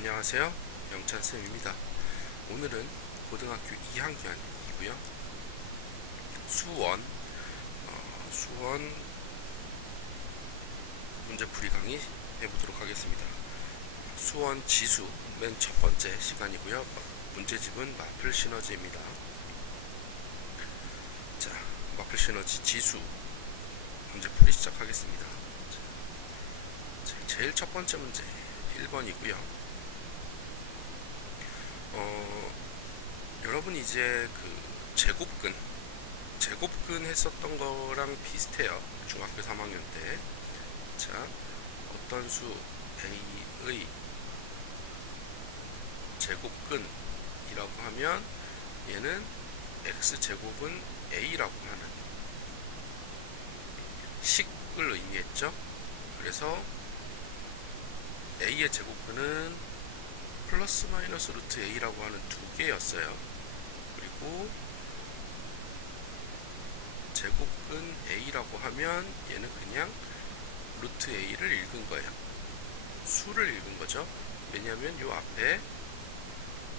안녕하세요. 영찬쌤입니다. 오늘은 고등학교 2학년이고요. 수원 문제풀이 강의 해보도록 하겠습니다. 수원 지수 맨 첫 번째 시간이고요. 문제집은 마플 시너지입니다. 자, 마플 시너지 지수 문제풀이 시작하겠습니다. 제일 첫 번째 문제 1번이고요. 여러분이 이제 그 제곱근 했었던 거랑 비슷해요. 중학교 3학년 때. 자, 어떤 수 a의 제곱근이라고 하면 얘는 x제곱은 a라고 하는 식을 의미했죠. 그래서 a의 제곱근은 플러스 마이너스 루트 a라고 하는 두 개였어요. 그리고 제곱근 a라고 하면 얘는 그냥 루트 a를 읽은 거예요. 수를 읽은 거죠. 왜냐하면 요 앞에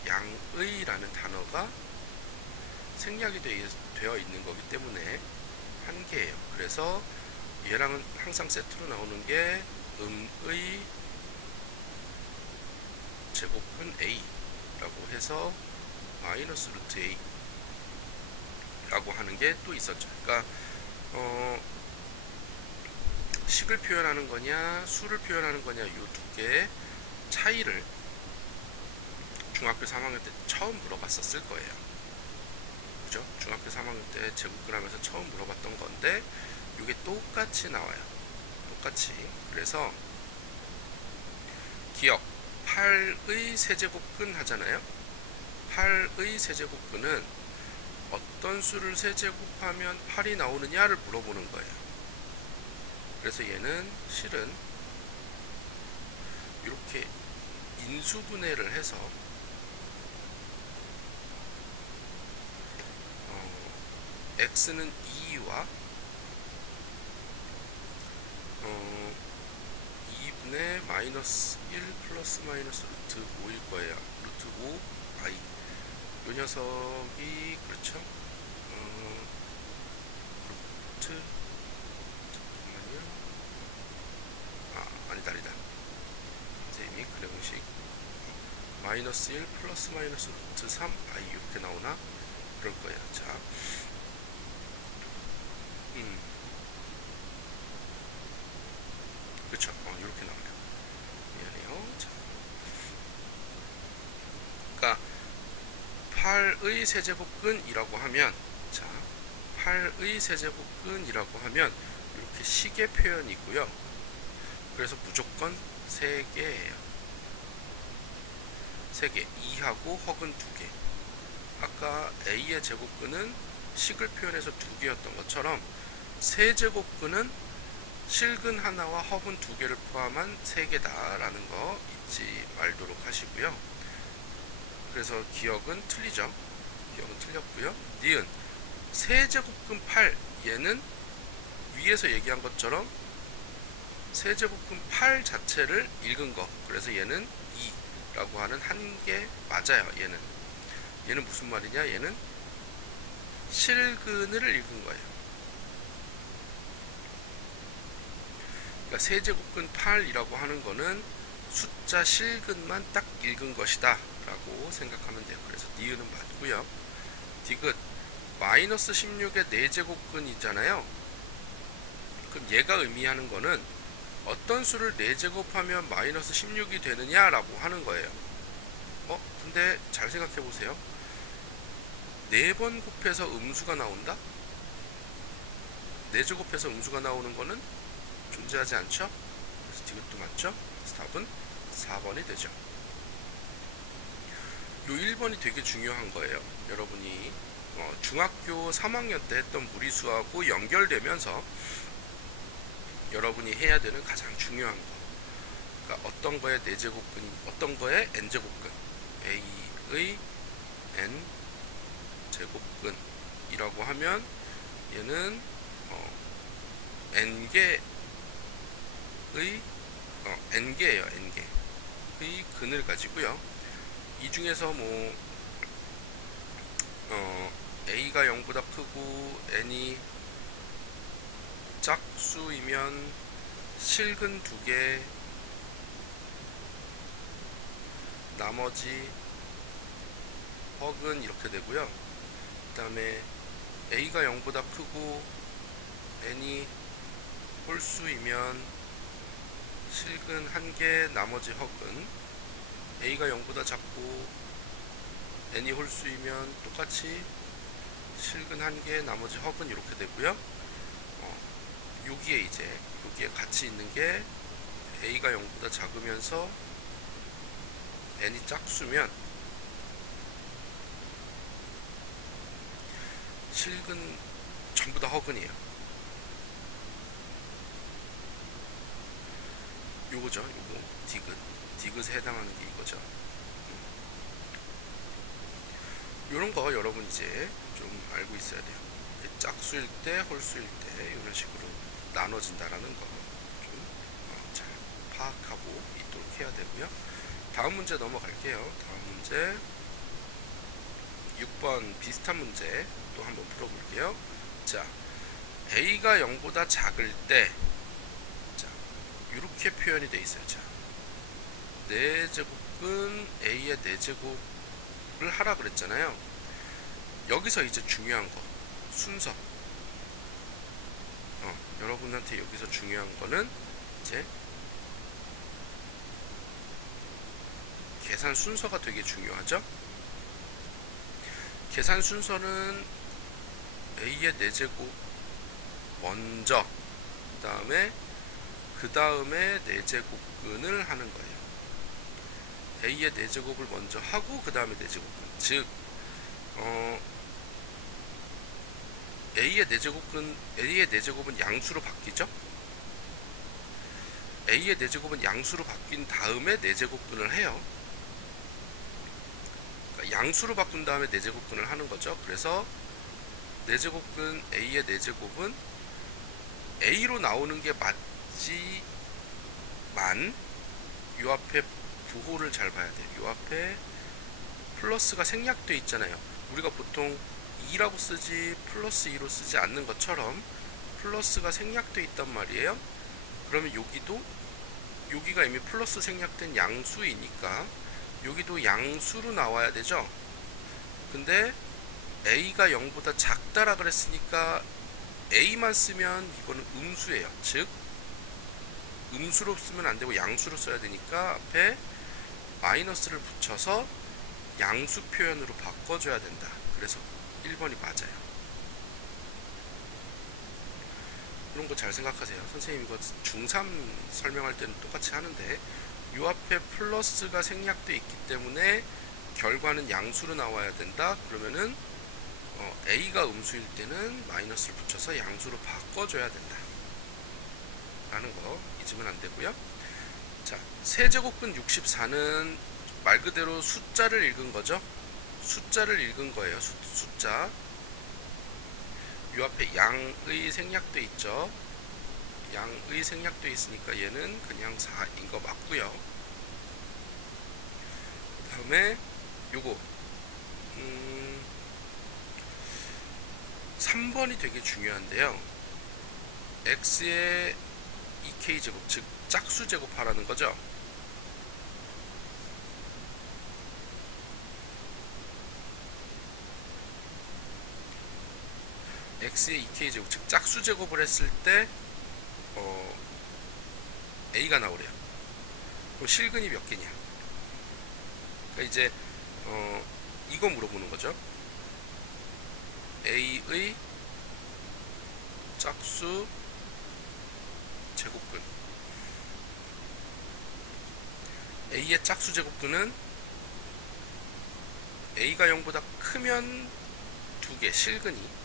양의라는 단어가 생략이 되어 있는 거기 때문에 한 개예요. 그래서 얘랑은 항상 세트로 나오는 게 음의 제곱근 a라고 해서 마이너스 루트 a 라고 하는 게 또 있었죠. 그러니까 식을 표현하는 거냐 수를 표현하는 거냐 이 두 개의 차이를 중학교 3학년 때 처음 물어봤었을 거예요. 그죠? 중학교 3학년 때 제곱근 하면서 처음 물어봤던 건데 이게 똑같이 나와요. 똑같이. 그래서 기억 8의 세제곱근 하잖아요. 8의 세제곱근은 어떤 수를 세제곱하면 8이 나오느냐를 물어보는 거예요. 그래서 얘는 실은 이렇게 인수분해를 해서 x는 2와 2분의 마이너스 1 플러스 마이너스 루트 5일 거예요. 루트 5i 요 녀석이 그렇죠. 루트 잠깐만요. 아니다. 선생님이 그래공식 마이너스 1 플러스 마이너스 루트 3i 이렇게 나오나 그럴 거예요. 자, 그렇죠. 이렇게 나와요. 미안해요. 자, 그러니까 8의 세제곱근이라고 하면, 자, 8의 세제곱근이라고 하면 이렇게 식의 표현이고요. 그래서 무조건 3개예요. 3개, 2하고 혹은 2개. 아까 a의 제곱근은 식을 표현해서 2개였던 것처럼 세제곱근은 실근 하나와 허분 2개를 포함한 3개다라는 거 잊지 말도록 하시고요. 그래서 기억은 틀리죠. 기억은 틀렸고요. 니은 세제곱근 8 얘는 위에서 얘기한 것처럼 세제곱근 8 자체를 읽은 거. 그래서 얘는 2라고 하는 한 개 맞아요. 얘는 무슨 말이냐? 얘는 실근을 읽은 거예요. 그러니까 세제곱근 8이라고 하는 거는 숫자 실근만 딱 읽은 것이다 라고 생각하면 돼요. 그래서 니은은 맞고요. 디귿 마이너스 16의 4제곱근이잖아요. 그럼 얘가 의미하는 거는 어떤 수를 4제곱하면 마이너스 16이 되느냐 라고 하는 거예요. 근데 잘 생각해 보세요. 4번 곱해서 음수가 나온다? 4제곱해서 음수가 나오는 거는 존재하지 않죠? 그래서 디귿도 맞죠? 그래서 답은 4번이 되죠. 요 1번이 되게 중요한 거예요. 여러분이 중학교 3학년 때 했던 무리수하고 연결되면서 여러분이 해야 되는 가장 중요한 거. 그러니까 어떤 거에 4제곱근이, 어떤 거에 n제곱근, a의 n제곱근이라고 하면 얘는 n개의 n개예요. n개. 근을 가지고요. 이 중에서 a가 0보다 크고 n이 짝수이면 실근 2개, 나머지 허근 이렇게 되고요. 그 다음에 a가 0보다 크고 n이 홀수이면 실근 1개, 나머지 허근, a가 0보다 작고 n이 홀수이면 똑같이 실근 1개, 나머지 허근 이렇게 되고요. 여기에 같이 있는 게 a가 0보다 작으면서 n이 짝수면 실근 전부 다 허근이에요. 요거죠. 요거 디귿에 해당하는 게 이거죠. 요런 거 여러분 이제 좀 알고 있어야 돼요. 짝수일 때, 홀수일 때 이런 식으로 나눠진다라는 거 좀 잘 파악하고 있도록 해야 되고요. 다음 문제 넘어갈게요. 다음 문제 6번 비슷한 문제 또 한번 풀어볼게요. 자, a가 0보다 작을 때, 자, 이렇게 표현이 돼 있어요. 자, 4제곱은 a의 4제곱을 하라 그랬잖아요. 여기서 이제 중요한 거, 순서. 여러분한테 여기서 중요한 거는 이제 계산 순서가 되게 중요하죠. 계산 순서는 a의 4제곱 먼저, 그 다음에 4제곱근을 하는 거예요. a의 4제곱을 먼저 하고 그 다음에 4제곱근. 즉 a의 4제곱은 양수로 바뀌죠. a의 4제곱은 양수로 바뀐 다음에 4제곱근을 해요. 그러니까 양수로 바꾼 다음에 4제곱근을 하는 거죠. 그래서 4제곱근 a의 4제곱은 a로 나오는 게 맞지만 요 앞에 부호를 잘 봐야 돼요. 요 앞에 플러스가 생략되어 있잖아요. 우리가 보통 2라고 쓰지 플러스 2로 쓰지 않는 것처럼 플러스가 생략되어 있단 말이에요. 그러면 여기가 이미 플러스 생략된 양수이니까 여기도 양수로 나와야 되죠. 근데 a가 0보다 작다라 그랬으니까 a만 쓰면 이거는 음수예요. 즉 음수로 쓰면 안되고 양수로 써야 되니까 앞에 마이너스를 붙여서 양수 표현으로 바꿔줘야 된다. 그래서 1번이 맞아요. 그런 거 잘 생각하세요. 선생님 이거 중3 설명할 때는 똑같이 하는데 요 앞에 플러스가 생략되어 있기 때문에 결과는 양수로 나와야 된다. 그러면은 a가 음수일 때는 마이너스를 붙여서 양수로 바꿔줘야 된다 라는 거 잊으면 안 되고요. 자, 세제곱근 64는 말 그대로 숫자를 읽은 거죠. 숫자를 읽은 거예요. 숫자. 요 앞에 양의 생략돼 있죠. 양의 생략돼 있으니까 얘는 그냥 4인 거 맞고요. 그 다음에 요거 3번이 되게 중요한데요. x의 2k제곱, 즉 짝수 제곱하라는 거죠. x의 2k제곱, 즉 짝수 제곱을 했을 때 a가 나오래요. 그럼 실근이 몇 개냐? 그러니까 이제 이거 물어보는 거죠. a의 짝수 제곱근. a의 짝수 제곱근은 a가 0보다 크면 2개, 실근이.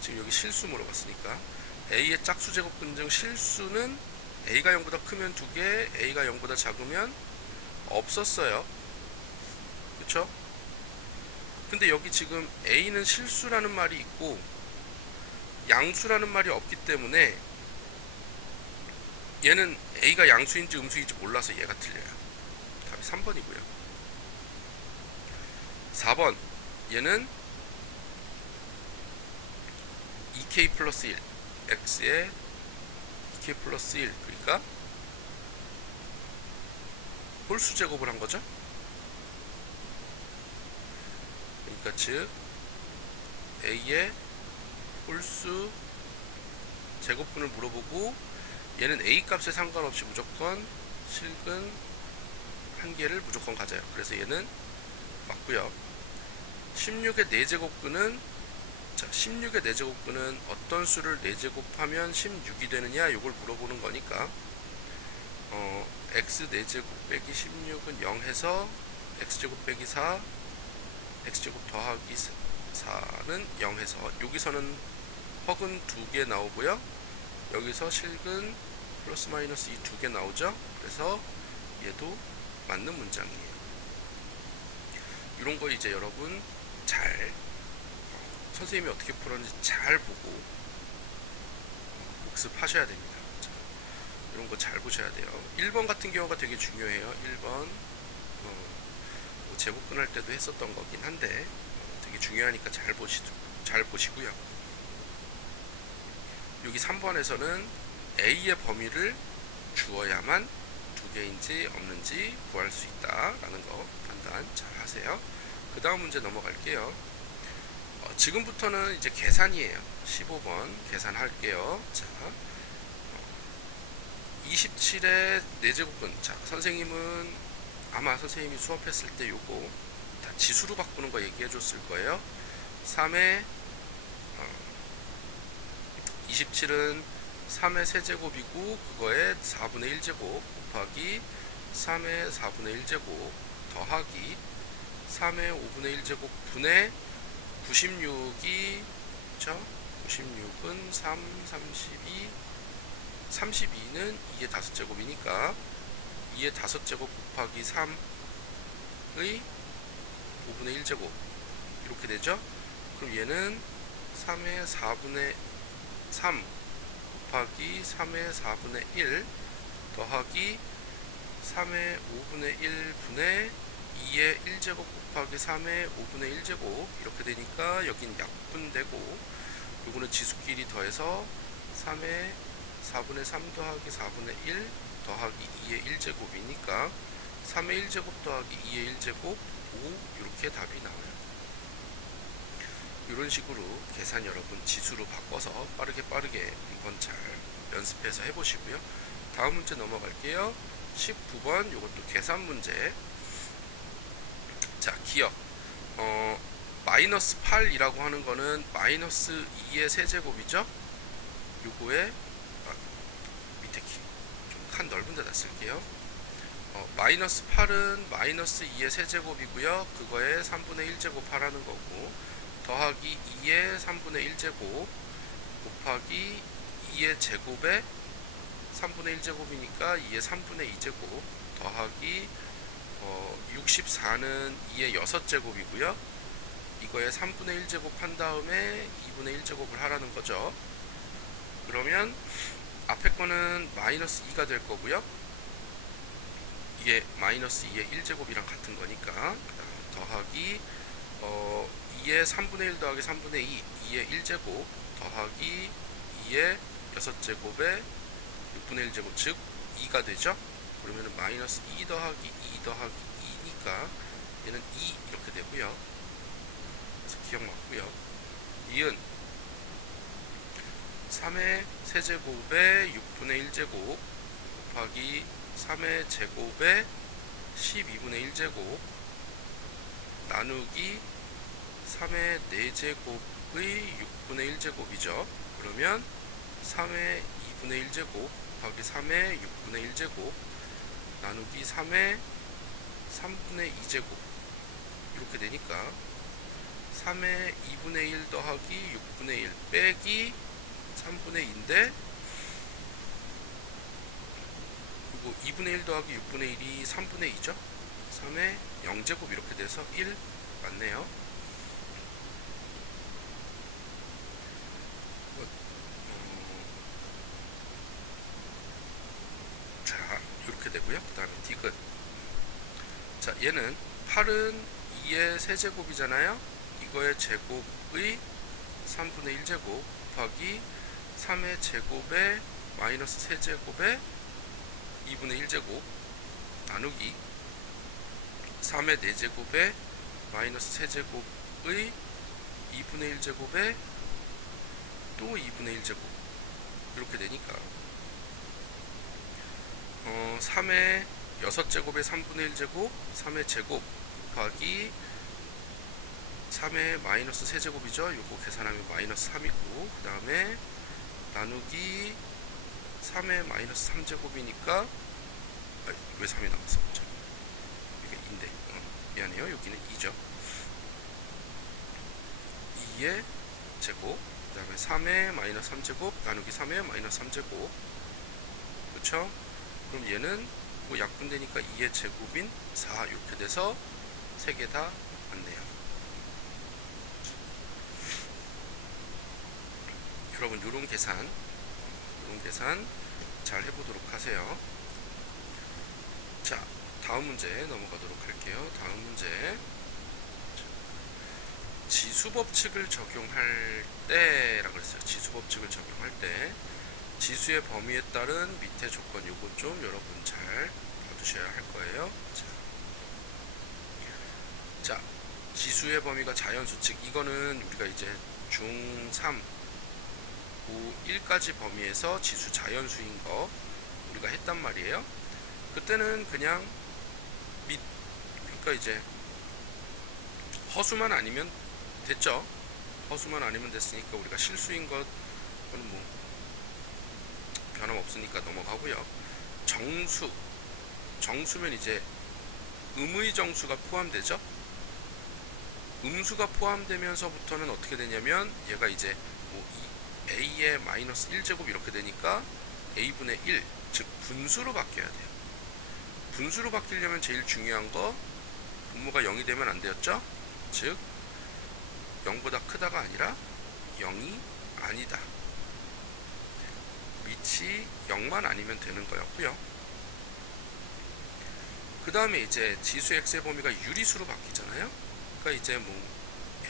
지금 여기 실수 물어봤으니까 a의 짝수 제곱근 중 실수는 a가 0보다 크면 2개, a가 0보다 작으면 없었어요. 그쵸? 근데 여기 지금 a는 실수라는 말이 있고 양수라는 말이 없기 때문에 얘는 A가 양수인지 음수인지 몰라서 얘가 틀려요. 답이 3번이고요. 4번 얘는 2k 플러스 1 x에 2k 플러스 1 그러니까 홀수 제곱을 한 거죠. 그러니까 즉 A의 홀수 제곱분을 물어보고 얘는 A 값에 상관없이 무조건 실근 한 개를 무조건 가져요. 그래서 얘는 맞고요. 16의 4제곱근은 16의 4제곱근은 어떤 수를 4제곱하면 16이 되느냐 요걸 물어보는 거니까 x 4제곱 빼기 16은 0 해서 x제곱 빼기 4 x제곱 더하기 4는 0 해서 여기서는 허근 2개 나오고요. 여기서 실근 플러스 마이너스 이 2개 나오죠. 그래서 얘도 맞는 문장이에요. 이런 거 이제 여러분 잘 선생님이 어떻게 풀었는지 잘 보고 복습하셔야 됩니다. 자, 이런 거 잘 보셔야 돼요. 1번 같은 경우가 되게 중요해요. 1번 제곱분 할 때도 했었던 거긴 한데 되게 중요하니까 잘 보시고요. 여기 3번에서는 A의 범위를 주어야만 2개인지 없는지 구할 수 있다라는 거 판단 잘 하세요. 그 다음 문제 넘어갈게요. 지금부터는 이제 계산이에요. 15번 계산할게요. 자, 27의 4제곱근. 자, 선생님은 아마 선생님이 수업했을 때 요거 다 지수로 바꾸는 거 얘기해 줬을 거예요. 3의 27은 3의 세제곱이고 그거에 4분의 1제곱 곱하기 3의 4분의 1제곱 더하기 3의 5분의 1제곱 분의 96이 그쵸? 96은 3, 32 32는 2의 5제곱이니까 2의 5제곱 곱하기 3의 5분의 1제곱 이렇게 되죠? 그럼 얘는 3의 4분의 3 곱하기 3의 4분의 1 더하기 3의 5분의 1분의 2의 1제곱 곱하기 3의 5분의 1제곱 이렇게 되니까 여긴 약분되고 요거는 지수끼리 더해서 3의 4분의 3 더하기 4분의 1 더하기 2의 1제곱이니까 3의 1제곱 더하기 2의 1제곱 5 이렇게 답이 나와요. 이런 식으로 계산 여러분 지수로 바꿔서 빠르게 한번 잘 연습해서 해보시고요. 다음 문제 넘어갈게요. 19번 요것도 계산 문제. 자, 기억 마이너스 8이라고 하는 거는 마이너스 2의 세제곱이죠. 요거에 밑에 좀 칸 넓은 데다 쓸게요. 마이너스 8은 마이너스 2의 세제곱이고요. 그거에 3분의 1제곱 하라는 거고 더하기 2의 3분의 1제곱 곱하기 2의 제곱에 3분의 1제곱이니까 2의 3분의 2제곱 더하기 64는 2의 6제곱이고요. 이거에 3분의 1제곱 한 다음에 2분의 1제곱을 하라는 거죠. 그러면 앞에 거는 마이너스 2가 될 거고요. 이게 마이너스 2의 1제곱이랑 같은 거니까 더하기 2의 3분의 1 더하기 3분의 2 2의 1제곱 더하기 2의 6제곱에 6분의 1제곱 즉 2가 되죠. 그러면 마이너스 2 더하기 2 더하기 2니까 얘는 2 이렇게 되고요. 그래서 기억 맞고요. 2은 3의 세제곱에 6분의 1제곱 곱하기 3의 제곱에 12분의 1제곱 나누기 3의 4제곱의 6분의 1제곱이죠. 그러면 3의 2분의 1제곱 곱하기 3의 6분의 1제곱 나누기 3의 3분의 2제곱 이렇게 되니까 3의 2분의 1 더하기 6분의 1 빼기 3분의 2인데 그리고 2분의 1 더하기 6분의 1이 3분의 2죠. 3의 0제곱 이렇게 돼서 1 맞네요. 이렇게 되고요. 그 다음에 디귿. 자, 얘는 8은 2의 세제곱이잖아요. 이거의 제곱의 3분의 1제곱 곱하기 3의 제곱에 마이너스 세제곱에 2분의 1제곱 나누기 3의 4제곱에 마이너스 세제곱의 2분의 1제곱에 또 2분의 1제곱 이렇게 되니까 3의 6제곱에 3분의 1제곱 3의 제곱 곱하기 3의 마이너스 세제곱이죠. 요거 계산하면 마이너스 3이고 그 다음에 나누기 3의 마이너스 3제곱이니까 왜 3이 나왔어? 이게 2인데 미안해요. 여기는 2죠. 2의 제곱 그 다음에 3의 마이너스 3제곱 나누기 3의 마이너스 3제곱 그렇죠? 그럼 얘는 뭐 약분되니까 2의 제곱인 4 이렇게 돼서 3개 다 맞네요. 여러분 요런 계산 잘 해보도록 하세요. 자, 다음 문제 넘어가도록 할게요. 다음 문제 지수법칙을 적용할 때라고 그랬어요. 지수법칙을 적용할 때 지수의 범위에 따른 밑에 조건 요거 좀 여러분 잘 봐두셔야 할 거예요. 자, 지수의 범위가 자연수칙 이거는 우리가 이제 중3 고1까지 범위에서 지수 자연수인 거 우리가 했단 말이에요. 그때는 그냥 그러니까 이제 허수만 아니면 됐죠. 허수만 아니면 됐으니까 우리가 실수인 것은 뭐 변함없으니까 넘어가고요. 정수면 이제 음의 정수가 포함되죠. 음수가 포함되면서부터는 어떻게 되냐면 얘가 이제 뭐 a의 마이너스 1제곱 이렇게 되니까 a분의 1 즉 분수로 바뀌어야 돼요. 분수로 바뀌려면 제일 중요한 거 분모가 0이 되면 안 되었죠. 즉 0보다 크다가 아니라 0이 아니다. 밑이 0만 아니면 되는 거였고요. 그 다음에 이제 지수 x의 범위가 유리수로 바뀌잖아요. 그러니까 이제 뭐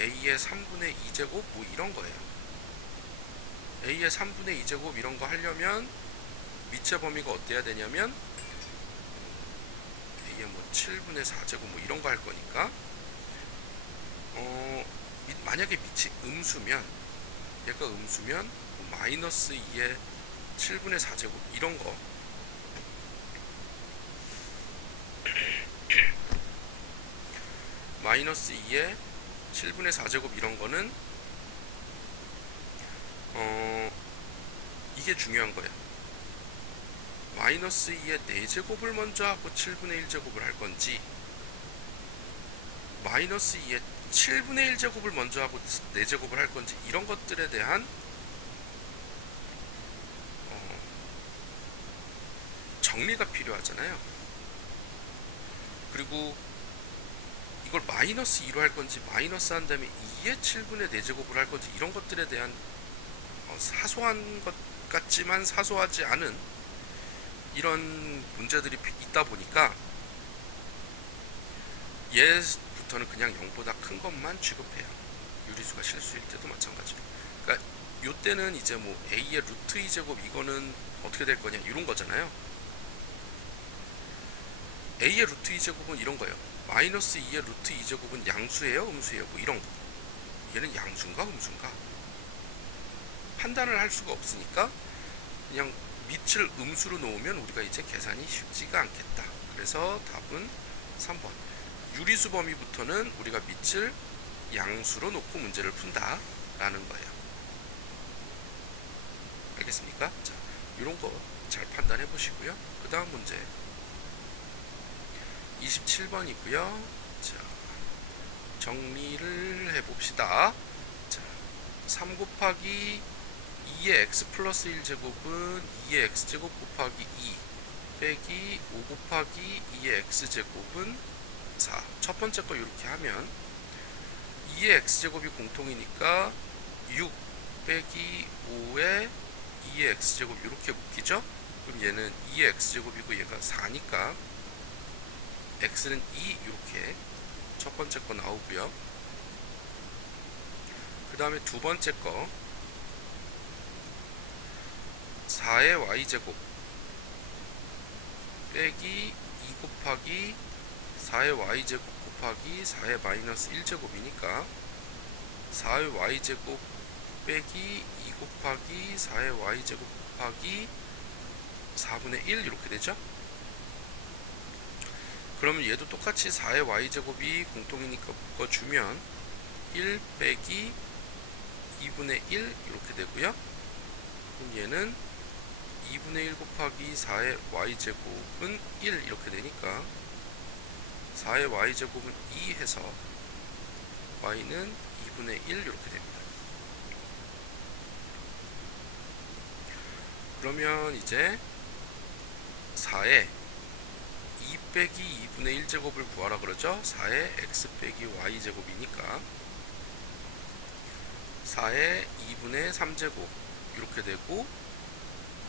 a의 3분의 2제곱 뭐 이런 거예요. a의 3분의 2제곱 이런 거 하려면 밑의 범위가 어때야 되냐면 a의 뭐 7분의 4제곱 뭐 이런 거 할 거니까 만약에 밑이 음수면 얘가 음수면 뭐 마이너스 2의 7분의 4제곱 이런 거 마이너스 2의 7분의 4제곱 이런 거는 이게 중요한 거예요. 마이너스 2의 4제곱을 먼저 하고 7분의 1제곱을 할 건지 마이너스 2의 7분의 1제곱을 먼저 하고 4제곱을 할 건지 이런 것들에 대한 정리가 필요하잖아요. 그리고 이걸 마이너스 2로 할 건지 마이너스 한 다음에 2의 7분의 4제곱을 할 건지 이런 것들에 대한 사소한 것 같지만 사소하지 않은 이런 문제들이 있다 보니까 얘부터는 그냥 0보다 큰 것만 취급해요. 유리수가 실수일 때도 마찬가지로. 그러니까 요때는 이제 뭐 a의 루트 2제곱 이거는 어떻게 될 거냐 이런 거잖아요. a의 루트 2제곱은 이런 거예요. 마이너스 2의 루트 2제곱은 양수예요 음수예요 뭐 이런 거. 얘는 양수인가 음수인가 판단을 할 수가 없으니까 그냥 밑을 음수로 놓으면 우리가 이제 계산이 쉽지가 않겠다. 그래서 답은 3번 유리수 범위부터는 우리가 밑을 양수로 놓고 문제를 푼다 라는 거예요. 알겠습니까? 자, 이런 거 잘 판단해 보시고요. 그 다음 문제 27번이고요. 자, 정리를 해봅시다. 자, 3 곱하기 2의 x 플러스 1제곱은 2의 x제곱 곱하기 2 빼기 5 곱하기 2의 x제곱은 4. 첫 번째 거 이렇게 하면 2의 x제곱이 공통이니까 6 빼기 5의 2의 x제곱 이렇게 묶이죠. 그럼 얘는 2의 x제곱이고 얘가 4니까 x는 2 이렇게 첫 번째 거 나오고요. 그 다음에 두 번째 거 4의 y제곱 빼기 2 곱하기 4의 y제곱 곱하기 4의 마이너스 1제곱이니까 4의 y제곱 빼기 2 곱하기 4의 y제곱 곱하기 4분의 1 이렇게 되죠. 그러면 얘도 똑같이 4의 y제곱이 공통이니까 묶어주면 1 빼기 2분의 1 이렇게 되고요. 그럼 얘는 2분의 1 곱하기 4의 y제곱은 1 이렇게 되니까 4의 y제곱은 2 해서 y는 2분의 1 이렇게 됩니다. 그러면 이제 4의 2 빼기 2분의 1제곱을 구하라 그러죠. 4의 x 빼기 y제곱이니까 4의 2분의 3제곱 이렇게 되고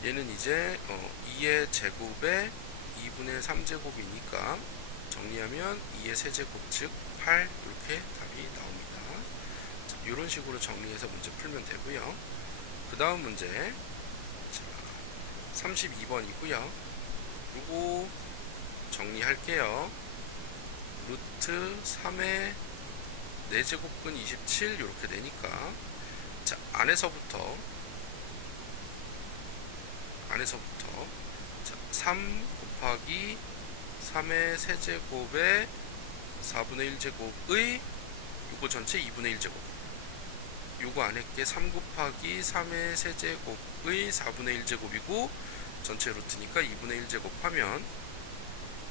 얘는 이제 2의 제곱에 2분의 3제곱이니까 정리하면 2의 세제곱 즉 8 이렇게 답이 나옵니다. 자, 이런 식으로 정리해서 문제 풀면 되고요. 그 다음 문제 32번이고요. 요거 정리할게요. 루트 3의 4제곱근 27 이렇게 되니까 자 안에서부터 자, 3 곱하기 3의 세제곱에 4분의 1제곱의 요거 전체 2분의 1제곱 요거 안에 게 3 곱하기 3의 세제곱의 4분의 1제곱이고 전체 루트니까 2분의 1제곱 하면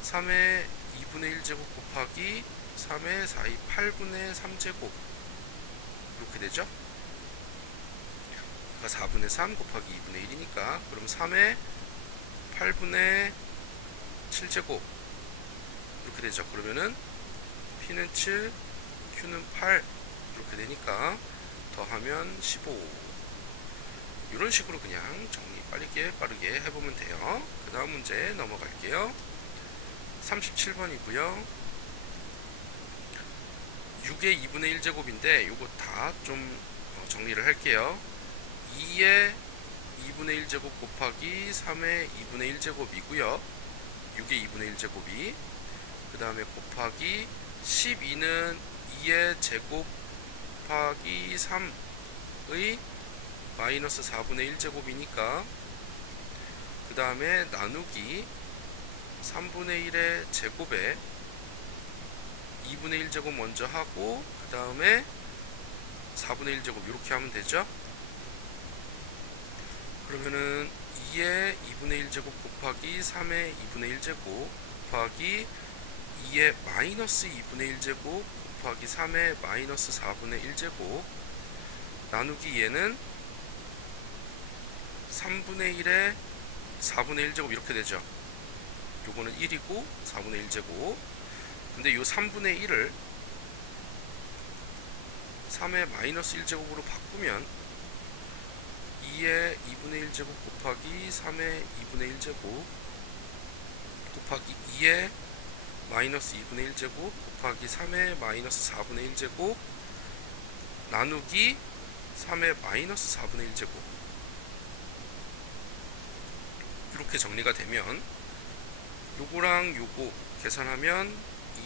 3의 2분의 1제곱 곱하기 3의 4의 8분의 3제곱 이렇게 되죠. 그러니까 4분의 3 곱하기 2분의 1이니까 그럼 3의 8분의 7제곱 이렇게 되죠. 그러면은 P는 7, Q는 8 이렇게 되니까 더하면 15 이런 식으로 그냥 정리 빠르게 해보면 돼요. 그 다음 문제 넘어갈게요. 37번이고요 6의 2분의 1제곱인데 요거 다 좀 정리를 할게요. 2의 2분의 1제곱 곱하기 3의 2분의 1제곱이고요 6의 2분의 1제곱이 그 다음에 곱하기 12는 2의 제곱 곱하기 3의 마이너스 4분의 1제곱이니까 그 다음에 나누기 3분의 1의 제곱에 2분의 1제곱 먼저 하고 그 다음에 4분의 1제곱 이렇게 하면 되죠. 그러면은 2의 2분의 1제곱 곱하기 3의 2분의 1제곱 곱하기 2의 마이너스 2분의 1제곱 곱하기 3의 마이너스 4분의 1제곱 나누기 얘는 3분의 1의 4분의 1제곱 이렇게 되죠. 요거는 1이고 4분의 1제곱 근데 요 3분의 1을 3의 마이너스 1제곱으로 바꾸면 2의 2분의 1제곱 곱하기 3의 2분의 1제곱 곱하기 2의 마이너스 2분의 1제곱 곱하기 3의 마이너스 4분의 1제곱 나누기 3의 마이너스 4분의 1제곱 이렇게 정리가 되면 요거랑 요거 계산하면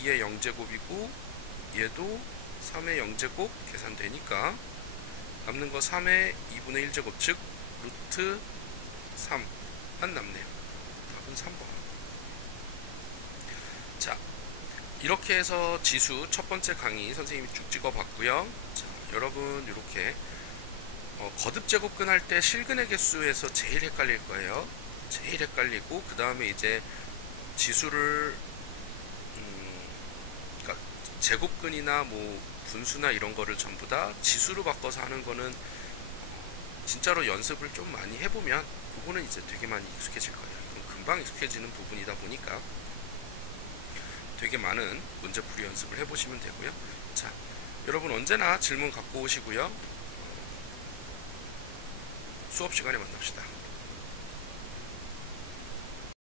2의 0제곱이고 얘도 3의 0제곱 계산되니까 남는 거 3의 2분의 1제곱 즉 루트 3만 남네요. 답은 3번. 자 이렇게 해서 지수 첫 번째 강의 선생님이 쭉 찍어 봤고요. 자 여러분 이렇게 거듭 제곱근 할 때 실근의 개수에서 제일 헷갈릴 거예요. 제일 헷갈리고 그 다음에 이제 지수를 그러니까 제곱근이나 뭐 분수나 이런 거를 전부 다 지수로 바꿔서 하는 거는 진짜로 연습을 좀 많이 해보면 그거는 이제 되게 많이 익숙해질 거예요. 금방 익숙해지는 부분이다 보니까 되게 많은 문제풀이 연습을 해보시면 되고요. 자, 여러분 언제나 질문 갖고 오시고요. 수업 시간에 만납시다.